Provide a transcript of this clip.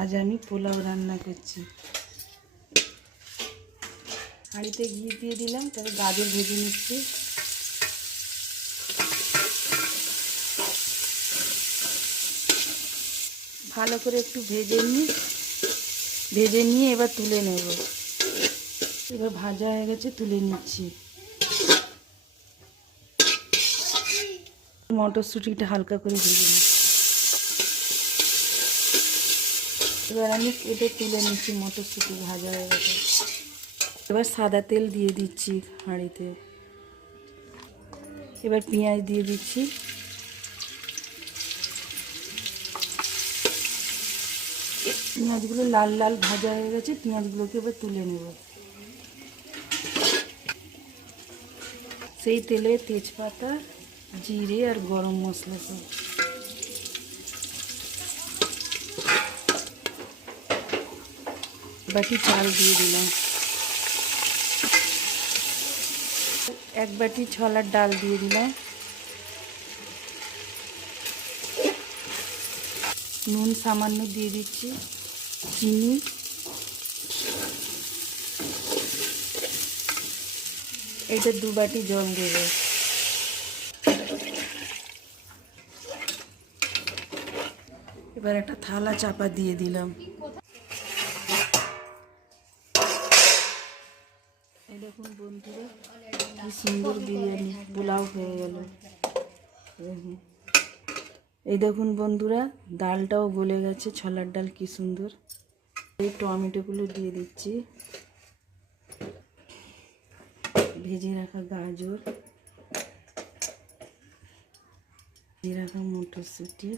আজ আমি পোলাও রান্না করছি। হাঁড়িতে ঘি দিয়ে দিলাম, তবে গাজর ভেজে নিচ্ছি। ভালো করে একটু ভেজে নিয়ে এবার তুলে নেব। এবার ভাজা হয়ে গেছে, তুলে নিচ্ছি। মটরশুঁটিটা হালকা করে ভেজে নিচ্ছি। এবার আমি এটা তুলে নিচ্ছি, মটরশুঁটি ভাজা হয়ে গেছে। এবার সাদা তেল দিয়ে দিচ্ছি হাঁড়িতে। এবার পেঁয়াজ দিয়ে দিচ্ছি। পেঁয়াজগুলো লাল লাল ভাজা হয়ে গেছে, পেঁয়াজগুলোকে এবার তুলে নেব। সেই তেলে তেজপাতা, জিরে আর গরম মশলা সব। বাটি চাল দিয়ে দিলাম। এক বাটি ছোলার ডাল দিয়ে দিলাম। নুন সামান্য দিয়ে দিচ্ছি, চিনি, এটা 2 বাটি জল দেবো। এবার একটা থালা চাপা দিয়ে দিলাম। এই দেখুন বন্ধুরা, কি সুন্দর বিরিয়ানি পোলাও হয়ে গেল। এই দেখুন বন্ধুরা, ডালটাও গলে গেছে, ছোলার ডাল কি সুন্দর। এই টমেটোগুলো দিয়ে দিচ্ছি, ভেজে রাখা গাজর, ভেজে রাখা মটরশুঁটি,